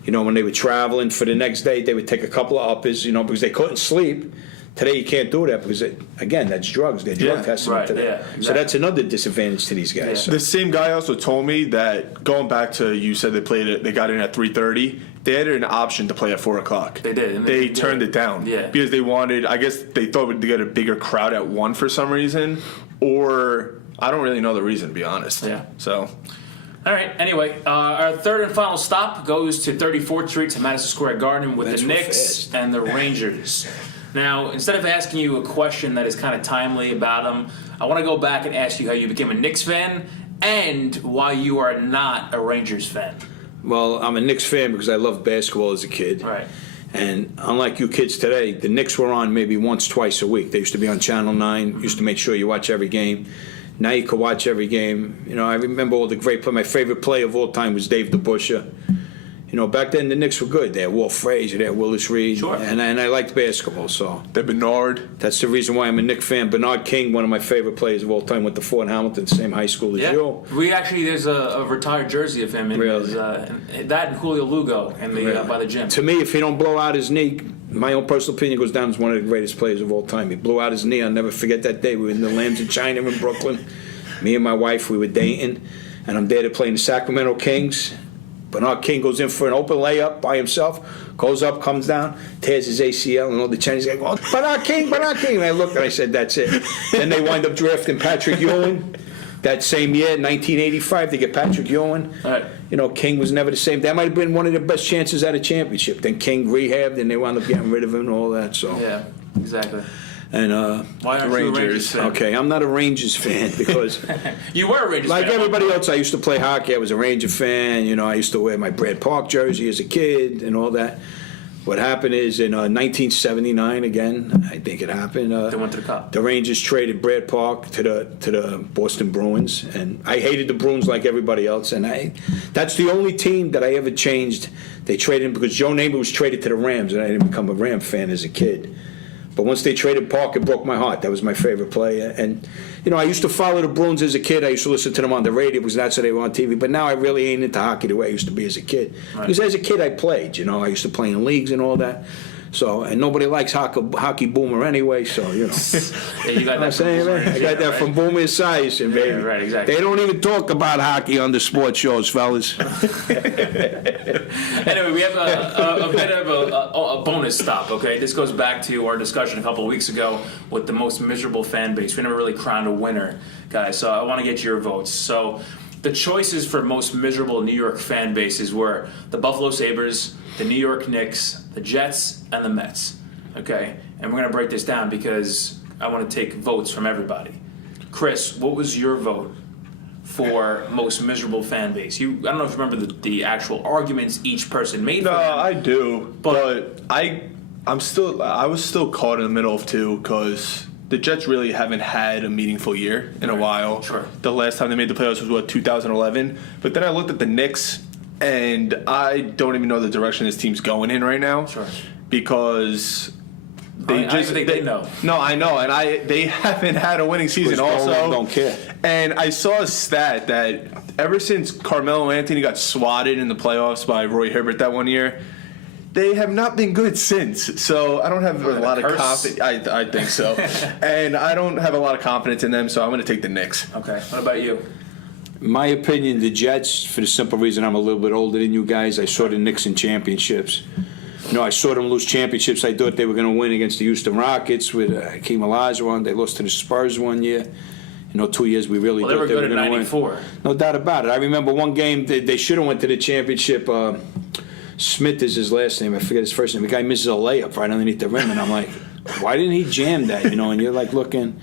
When they were traveling for the next day, they would take a couple of uppers, because they couldn't sleep. Today you can't do that because, again, that's drugs. They're drug Yeah, testing right, today. yeah, So exactly. that's another disadvantage to these guys. Yeah. the same guy also told me that going back to you said they got in at 3:30. They had an option to play at 4 o'clock. They did, and They they did. turned it down. Yeah. Because they wanted. I guess they thought we'd get a bigger crowd at 1 for some reason, or I don't really know the reason. To be honest. Yeah. So. All right. Anyway, our third and final stop goes to 34th Street to Madison Square Garden with That's the real Knicks fast. and the Rangers. Now, instead of asking you a question that is kind of timely about them, I want to go back and ask you how you became a Knicks fan and why you are not a Rangers fan. Well, I'm a Knicks fan because I loved basketball as a kid. Right. And unlike you kids today, the Knicks were on maybe once, twice a week. They used to be on Channel 9, used to make sure you watch every game. Now you can watch every game. You know, I remember all the great play. My favorite player of all time was Dave DeBusschere. You know, back then the Knicks were good. They had Walt Frazier, they had Willis Reed, Sure. and I liked basketball. So The Bernard. that's the reason why I'm a Knicks fan. Bernard King, one of my favorite players of all time, went to Fort Hamilton, same high school as Yeah, you. we actually there's a retired jersey of him in Really? his, that and Julio Lugo in the by the gym. To me, if he don't blow out his knee, my own personal opinion goes down as one of the greatest players of all time. He blew out his knee. I'll never forget that day. We were in the Lambs of China in Brooklyn. Me and my wife, we were dating, and I'm there to play in the Sacramento Kings. Bernard King goes in for an open layup by himself, goes up, comes down, tears his ACL, and all the Chinese guys go, oh, Bernard King. And I looked and I said, that's it. Then they wind up drafting Patrick Ewing. That same year, 1985, they get Patrick Ewing. Right. You know, King was never the same. That might have been one of the best chances at a championship. Then King rehabbed, and they wound up getting rid of him and all that. So Yeah, exactly. And Why aren't you a Rangers Rangers. fan? okay, I'm not a Rangers fan because. You were a Rangers Like fan. everybody else, I used to play hockey. I was a Ranger fan. You know, I used to wear my Brad Park jersey as a kid and all that. What happened is in 1979, again, I think it happened. They went to the Cup. The Rangers traded Brad Park to the Boston Bruins, and I hated the Bruins like everybody else. And that's the only team that I ever changed. They traded him because Joe Namath was traded to the Rams, and I didn't become a Ram fan as a kid. But once they traded Park, it broke my heart. That was my favorite player. And, you know, I used to follow the Bruins as a kid. I used to listen to them on the radio because that's how they were on TV. But now I really ain't into hockey the way I used to be as a kid. Right. Because as a kid, I played, you know. I used to play in leagues and all that. So, and nobody likes hockey Boomer anyway, so, you know. Yeah, you got I'm that saying, from man, I got that from Boomer Esiason, baby. Yeah, right, exactly. They don't even talk about hockey on the sports shows, fellas. Anyway, we have a bit of a bonus stop, okay? This goes back to our discussion a couple of weeks ago with the most miserable fan base. We never really crowned a winner, guys, so I want to get your votes. So the choices for most miserable New York fan bases were the Buffalo Sabres, the New York Knicks, the Jets, and the Mets, okay? And we're going to break this down because I want to take votes from everybody. Chris, what was your vote for most miserable fan base? I don't know if you remember the actual arguments each person made. No, for them. I do, but I was still caught in the middle of two because the Jets really haven't had a meaningful year in a while. Sure. The last time they made the playoffs was 2011. But then I looked at the Knicks, and I don't even know the direction this team's going in right now. Sure. Because I don't think they know. No, I know, and they haven't had a winning season. Chris Also, Nolan don't care. And I saw a stat that ever since Carmelo Anthony got swatted in the playoffs by Roy Hibbert that one year, they have not been good since. So I don't have a lot of curse? confidence. I think so, and I don't have a lot of confidence in them. So I'm going to take the Knicks. Okay, what about you? My opinion, the Jets, for the simple reason I'm a little bit older than you guys, I saw the Knicks in championships. You know, I saw them lose championships. I thought they were going to win against the Houston Rockets with Hakeem Olajuwon. They lost to the Spurs one year. You know, 2 years we really Well, they thought were they good were in going to win. '94. No doubt about it. I remember one game they should have went to the championship. Smith is his last name. I forget his first name. The guy misses a layup right underneath the rim, and I'm like, why didn't he jam that? You know, and you're like looking.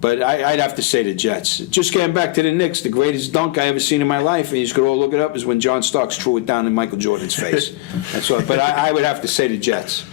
But I'd have to say the Jets. Just getting back to the Knicks, the greatest dunk I ever seen in my life, and you could all look it up, is when John Starks threw it down in Michael Jordan's face. That's all. But I would have to say the Jets.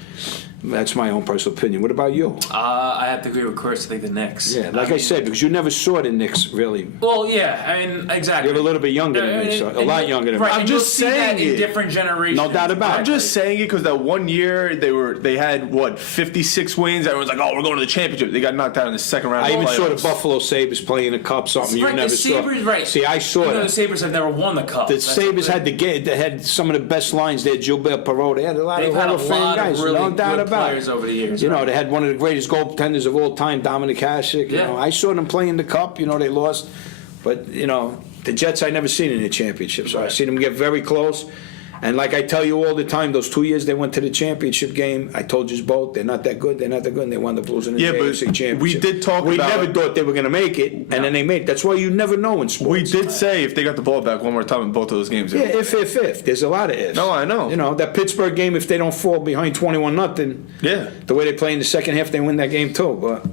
That's my own personal opinion. What about you? I have to agree with Chris. I think the Knicks. Yeah, like I said, because you never saw the Knicks really. Well, yeah, I mean, exactly. You're a little bit younger than me, so a lot younger than me. Right, I'm and just you'll see saying that in it. different generations. No doubt about it. I'm just saying it because that one year they had 56 wins. Everyone's like, oh, we're going to the championship. They got knocked out in the second round. I of even saw the playoffs. Buffalo Sabres play in the Cup, something you Right, never the Sabres, saw. right. See, I saw You know, that. the Sabres have never won the Cup. The That's Sabres what had they had some of the best lines. They had Gilbert Perreault. They had a lot They've of had Hall a of Fame lot guys. of really No doubt good about players it. over the years. You know, right? they had one of the greatest goaltenders of all time, Dominic Hasek. You Yeah. know, I saw them play in the Cup. You know, they lost, but you know, the Jets I never seen in the championship. So I Right. seen them get very close. And like I tell you all the time, those 2 years they went to the championship game. I told you both, they're not that good. They're not that good, and they wound up losing the Yeah, but AFC championship. we did talk We about- never thought they were going to make it, and then they made it. That's why you never know in sports. We did say if they got the ball back one more time in both of those games. Yeah, if. There's a lot of ifs. No, I know. You know, that Pittsburgh game, if they don't fall behind 21-0, Yeah. the way they play in the second half, they win that game too. But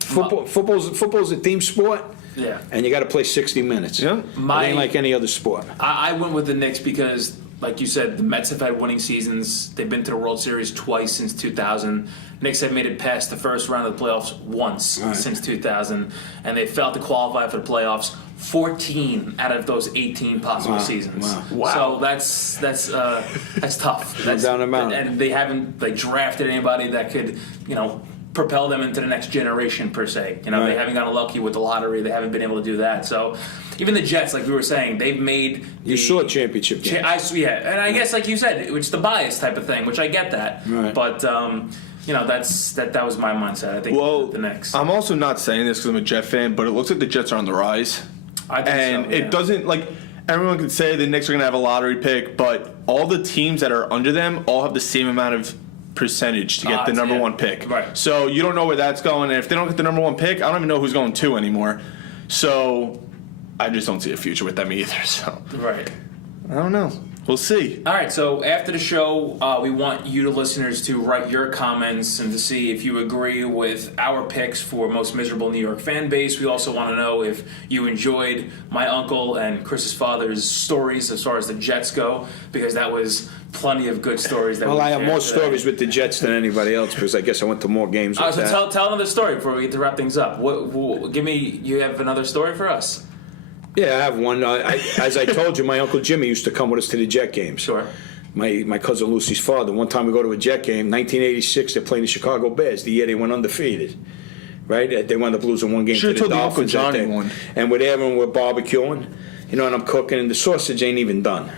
football's a team sport, Yeah. and you got to play 60 minutes. Yeah. It ain't like any other sport. I went with the Knicks because, like you said, the Mets have had winning seasons. They've been to the World Series twice since 2000. Knicks have made it past the first round of the playoffs once since 2000, and they failed to qualify for the playoffs 14 out of those 18 possible seasons. So that's tough. That's down the mountain. And they haven't drafted anybody that could, propel them into the next generation per se. They haven't gotten lucky with the lottery. They haven't been able to do that. So even the Jets, like we were saying, they've made You saw a championship game. and I guess like you said, it's the bias type of thing, which I get that. Right. But that was my mindset. I think the Knicks. I'm also not saying this because I'm a Jet fan, but it looks like the Jets are on the rise. I think And so, yeah. it doesn't, everyone can say the Knicks are going to have a lottery pick, but all the teams that are under them all have the same amount of percentage to get the number one pick. Right. So you don't know where that's going, and if they don't get the number one pick, I don't even know who's going to anymore. So I just don't see a future with them either. So Right. I don't know. We'll see. All right, so after the show, we want you, the listeners, to write your comments and to see if you agree with our picks for most miserable New York fan base. We also want to know if you enjoyed my uncle and Chris's father's stories as far as the Jets go, because that was plenty of good stories. Well, I have more stories with the Jets than anybody else because I guess I went to more games with that. So tell another story before we get to wrap things up. You have another story for us? Yeah, I have one. As I told you, my Uncle Jimmy used to come with us to the Jet games. Sure. My cousin Lucy's father. One time we go to a Jet game, 1986, they're playing the Chicago Bears, the year they went undefeated. Right? They wound up losing one game to the Dolphins. Uncle Johnny one. And we're there and we're barbecuing, and I'm cooking, and the sausage ain't even done.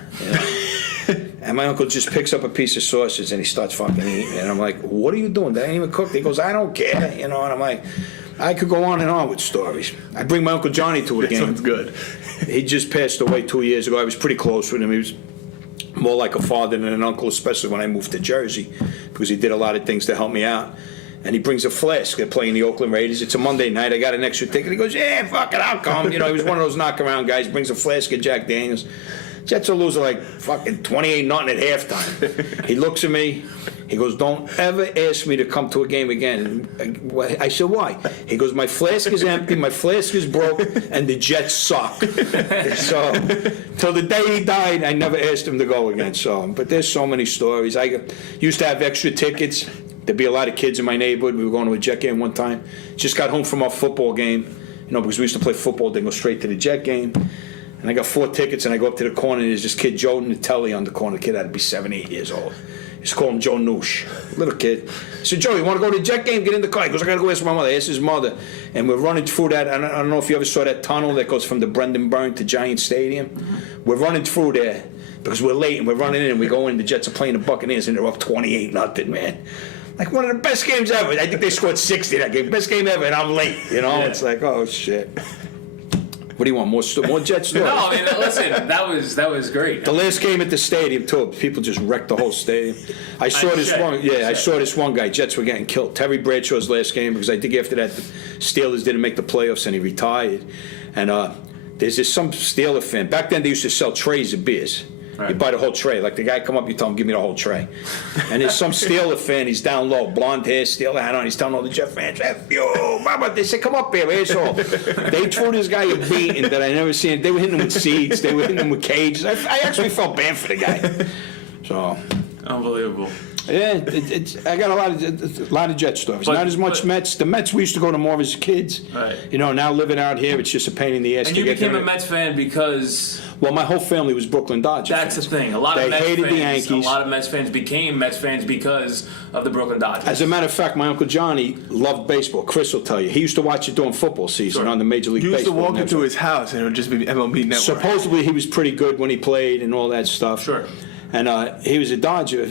And my uncle just picks up a piece of sausage and he starts fucking eating. And I'm like, what are you doing? That ain't even cooked. He goes, I don't care. And I'm like, I could go on and on with stories. I bring my Uncle Johnny to a game. Sounds good. He just passed away 2 years ago. I was pretty close with him. He was more like a father than an uncle, especially when I moved to Jersey, because he did a lot of things to help me out. And he brings a flask. They're playing the Oakland Raiders. It's a Monday night. I got an extra ticket. He goes, yeah, fuck it, I'll come. He was one of those knockaround guys. Brings a flask of Jack Daniels. Jets are losing like fucking 28-0 at halftime. He looks at me. He goes, don't ever ask me to come to a game again. I said, why? He goes, my flask is empty, my flask is broke, and the Jets suck. So, till the day he died, I never asked him to go again. So, but there's so many stories. I used to have extra tickets. There'd be a lot of kids in my neighborhood. We were going to a Jet game one time. Just got home from our football game, because we used to play football, then go straight to the Jet game. And I got 4 tickets, and I go up to the corner, and there's this kid, Joe Natelli, on the corner. The kid had to be 7, 8 years old. Just call him Joe Noosh. Little kid. I said, Joe, you want to go to the Jet game? Get in the car. He goes, I got to go ask my mother. Ask his mother. And we're running through that. I don't know if you ever saw that tunnel that goes from the Brendan Byrne to Giant Stadium. We're running through there because we're late, and we're running in, and we go in. The Jets are playing the Buccaneers, and they're up 28-0, man. Like one of the best games ever. I think they scored 60 that game. Best game ever, and I'm late. It's like, oh, shit. What do you want? More Jet stories? No, I mean, listen, that was great. The last game at the stadium too. People just wrecked the whole stadium. I saw this one guy. Jets were getting killed. Terry Bradshaw's last game, because I think after that the Steelers didn't make the playoffs and he retired. And there's some Steeler fan. Back then they used to sell trays of beers. Right. You buy the whole tray. Like the guy come up, you tell him, give me the whole tray. And there's some Steeler fan, he's down low, blonde hair, Steeler hat on, he's telling all the Jet fans, F you, mama. They say, come up here, asshole. They threw this guy a beating that I never seen. They were hitting him with seeds, they were hitting him with cages. I actually felt bad for the guy. So Unbelievable. Yeah, I got a lot of Jet stories. Not as much Mets. The Mets we used to go to more as kids. Right. Now living out here, it's just a pain in the ass. And to you get became there. a Mets fan because... Well, my whole family was Brooklyn Dodgers. That's fans. the thing. A lot of Mets hated fans, the Yankees. A lot of Mets fans became Mets fans because of the Brooklyn Dodgers. As a matter of fact, my Uncle Johnny loved baseball. Chris will tell you. He used to watch it during football season on the Major League You Baseball. used to walk into his house and it would just be MLB Network. Supposedly he was pretty good when he played and all that stuff. Sure. And he was a Dodger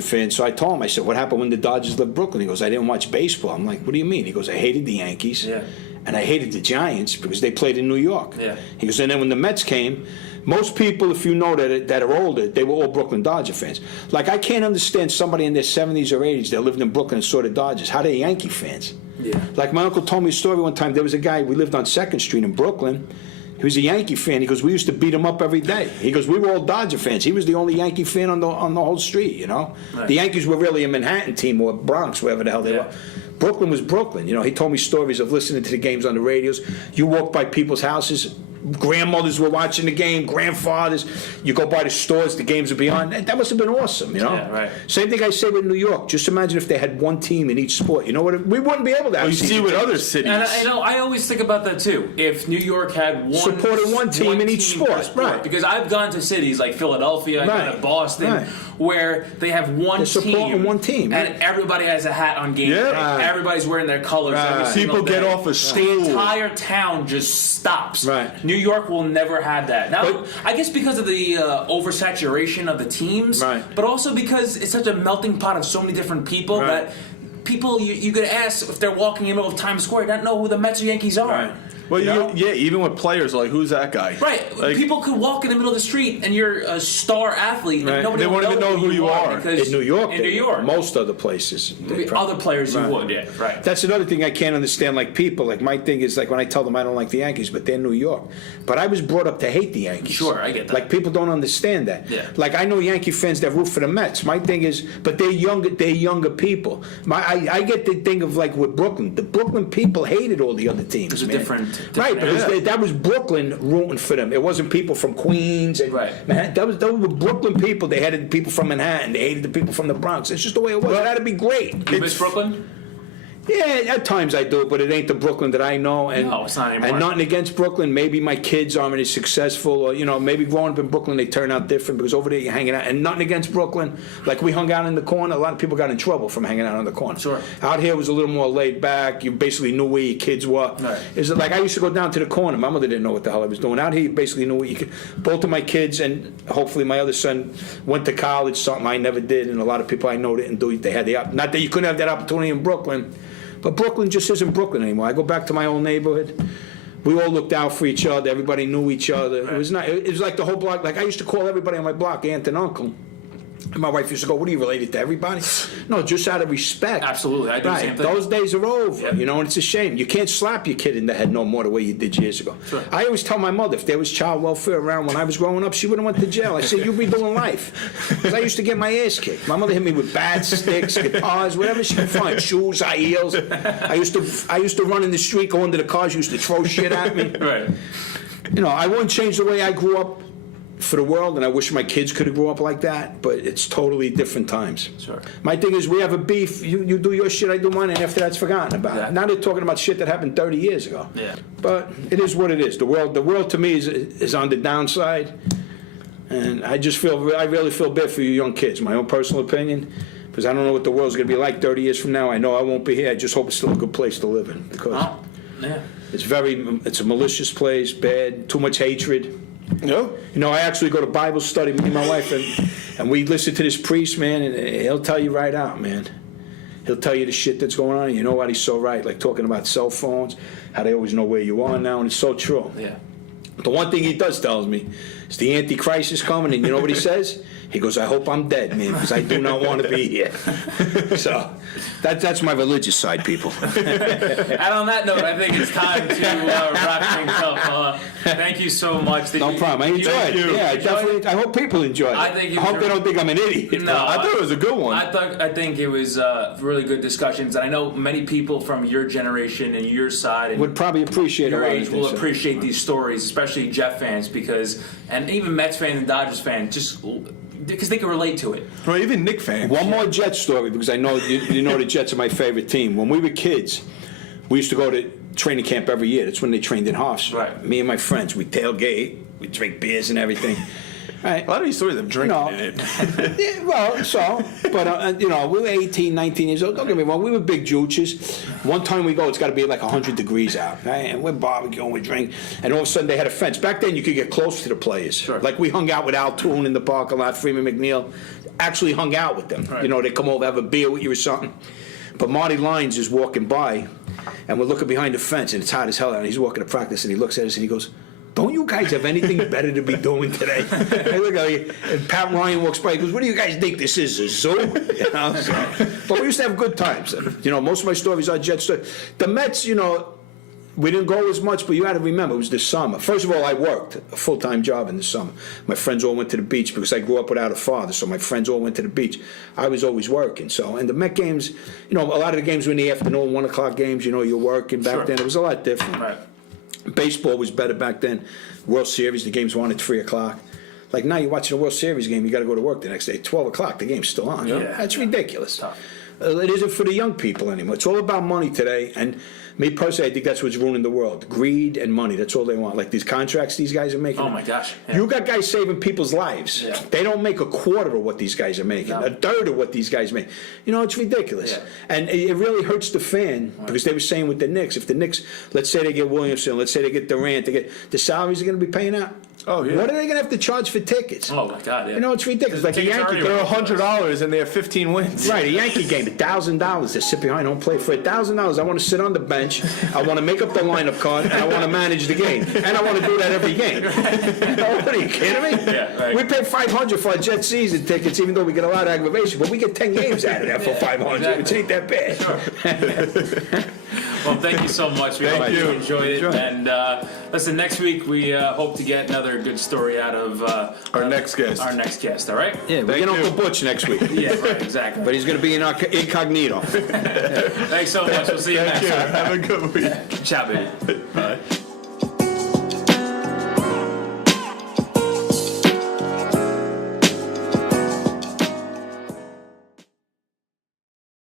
fan, so I told him, I said, what happened when the Dodgers left Brooklyn? He goes, I didn't watch baseball. I'm like, what do you mean? He goes, I hated the Yankees. Yeah. And I hated the Giants because they played in New York. Yeah. He goes, and then when the Mets came, most people, if you know that are older, they were all Brooklyn Dodger fans. Like, I can't understand somebody in their 70s or 80s that lived in Brooklyn and saw the Dodgers. How are they Yankee fans? Yeah. Like, my uncle told me a story one time. There was a guy, we lived on 2nd Street in Brooklyn. He was a Yankee fan. He goes, we used to beat him up every day. He goes, we were all Dodger fans. He was the only Yankee fan on the whole street, Right. The Yankees were really a Manhattan team or Bronx, wherever the hell they were. Brooklyn was Brooklyn. He told me stories of listening to the games on the radios. You walk by people's houses, grandmothers were watching the game, grandfathers. You go by the stores, the games would be on. That must have been awesome, you know? Yeah, right. Same thing I say with New York. Just imagine if they had one team in each sport. You know what? We wouldn't be able to have Well, you see with other cities. And I always think about that too. If New York had Supported one team in each per sport, right. Because I've gone to cities like Philadelphia, I've gone to Boston, right. where they have one They're supporting team, one team, right. and everybody has a hat on game Yeah. day. Right. Everybody's wearing their colors. Every Right. single People get day. off of school. The entire town just stops. Right. New York will never have that. Now, But- I guess because of the oversaturation of the teams, Right. but also because it's such a melting pot of so many different people Right. that people you could ask if they're walking in the middle of Times Square, don't know who the Mets or Yankees are. Right. Well, You know? yeah, even with players, like, who's that guy? Right. Like, People could walk in the middle of the street and you're a star athlete and Right. nobody They will won't even know who you are. because In New York, In New York. most other places. they Other players Right. you would, yeah. Right. That's another thing I can't understand. Like people, like my thing is like when I tell them I don't like the Yankees, but they're New York. But I was brought up to hate the Yankees. Sure, I get that. Like people don't understand that. Yeah. Like I know Yankee fans that root for the Mets. My thing is, but they're younger. They're younger people. I get the thing of like with Brooklyn. The Brooklyn people hated all the other teams. It's a man. different right? Because era. that was Brooklyn rooting for them. It wasn't people from Queens. And, Right. Man, those were Brooklyn people. They hated the people from Manhattan. They hated the people from the Bronx. It's just the way it was. It had to be great. You miss Brooklyn? Yeah, at times I do, but it ain't the Brooklyn that I know. And, No, it's not anymore. And nothing against Brooklyn. Maybe my kids aren't as successful, or maybe growing up in Brooklyn they turn out different because over there you're hanging out. And nothing against Brooklyn. Like we hung out in the corner. A lot of people got in trouble from hanging out in the corner. Sure. Out here was a little more laid back. You basically knew where your kids were. Right. Is it like I used to go down to the corner. My mother didn't know what the hell I was doing. Out here, you basically knew what you could. Both of my kids and hopefully my other son went to college. Something I never did, and a lot of people I know didn't do. They had not that you couldn't have that opportunity in Brooklyn. But Brooklyn just isn't Brooklyn anymore. I go back to my old neighborhood. We all looked out for each other. Everybody knew each other. It was not. It was like the whole block. Like I used to call everybody on my block aunt and uncle. And my wife used to go, "What are you related to everybody?" No, just out of respect. Absolutely, I do the same thing. Those days are over. Yep. And it's a shame. You can't slap your kid in the head no more the way you did years ago. Sure. I always tell my mother if there was child welfare around when I was growing up, she wouldn't went to jail. I said, "You'd be doing life," because I used to get my ass kicked. My mother hit me with bats, sticks, guitars, whatever she could find, shoes, high heels. I used to run in the street, go into the cars, used to throw shit at me. Right. I wouldn't change the way I grew up for the world, and I wish my kids could have grew up like that, but it's totally different times. Sure. My thing is we have a beef, you do your shit, I do mine, and after that's forgotten about. Yeah. Now they're talking about shit that happened 30 years ago. Yeah. But it is what it is. The world to me is on the downside, and I really feel bad for you young kids, my own personal opinion, because I don't know what the world's going to be like 30 years from now. I know I won't be here. I just hope it's still a good place to live in, because Oh, yeah. it's a malicious place, bad, too much hatred. No. I actually go to Bible study, me and my wife, and we listen to this priest, man, and he'll tell you right out, man. He'll tell you the shit that's going on, and you know what? He's so right. Like talking about cell phones, how they always know where you are now, and it's so true. Yeah. The one thing he does tells me is the Antichrist is coming, and you know what he says? He goes, "I hope I'm dead, man, because I do not want to be here." So that's my religious side, people. And on that note, I think it's time to wrap things up. Thank you so much. No problem. I enjoyed it. Yeah, I definitely. I hope people enjoy it. I think it I hope was they don't think I'm an idiot. No, I thought it was a good one. I think it was really good discussions, and I know many people from your generation and your side and Would probably appreciate your a lot of age things, will so. appreciate these stories, especially Jet fans, and even Mets fans and Dodgers fans, just because they can relate to it. Or even Nick fans. One more Jets story, because I know you know the Jets are my favorite team. When we were kids, we used to go to training camp every year. That's when they trained in Hoffs. Right. Me and my friends, we tailgate, we drink beers and everything. Right. A lot of these stories have drinking No. in it. Yeah, well, but we were 18, 19 years old. Don't get me wrong, we were big juiches. One time we go, it's got to be like 100 degrees out, right? And we're barbecuing, we drink, and all of a sudden they had a fence. Back then you could get close to the players. Sure. Like we hung out with Al Toon in the parking lot, Freeman McNeil, actually hung out with them. Right. They come over, have a beer with you or something. But Marty Lyons is walking by, and we're looking behind the fence, and it's hot as hell out, and he's walking to practice, and he looks at us and he goes, "Don't you guys have anything better to be doing today?" I look at him, and Pat Ryan walks by. He goes, "What do you guys think this is, a zoo?" But we used to have good times. Most of my stories are Jet stories. The Mets, we didn't go as much, but you got to remember, it was the summer. First of all, I worked a full-time job in the summer. My friends all went to the beach because I grew up without a father, so my friends all went to the beach. I was always working. And the Met games, a lot of the games were in the afternoon, 1 o'clock games, you're working back Sure. then. It was a lot different. Right. Baseball was better back then. World Series, the games were on at 3 o'clock. Like now, you're watching a World Series game, you got to go to work the next day. 12 o'clock, the game's still on. Yeah. That's ridiculous. Tough. It isn't for the young people anymore. It's all about money today. And me personally, I think that's what's ruining the world. Greed and money. That's all they want. Like these contracts these guys are making. Oh my gosh. Yeah. You got guys saving people's lives. Yeah. They don't make a quarter of what these guys are making. No. A third of what these guys make. You know, it's ridiculous. Yeah. And it really hurts the fan because they were saying with the Knicks, if the Knicks, let's say they get Williamson, let's say they get Durant, they get the salaries are going to be paying out. Oh, yeah. What are they going to have to charge for tickets? Oh my God. Yeah. You know, it's ridiculous. Like a Tickets are Yankee already game. They're $100 and they have 15 wins. Right, a Yankee game, $1,000 to sit behind home plate. For $1,000, I want to sit on the bench, I want to make up the lineup card, and I want to manage the game. And I want to do that every game. What are you kidding me? Yeah, right. We pay $500 for our Jet season tickets, even though we get a lot of aggravation, but we get 10 games out of that for $500, which ain't that bad. Well, thank you so much. We hope you enjoyed it. And listen, next week we hope to get another good story out of Our next guest. Our next guest. All right? Yeah, we get Uncle Butch next week. Yeah, right, exactly. But he's going to be in incognito. Thanks so much. We'll see you next Thank you. time. Have a good week. Ciao, baby. Bye.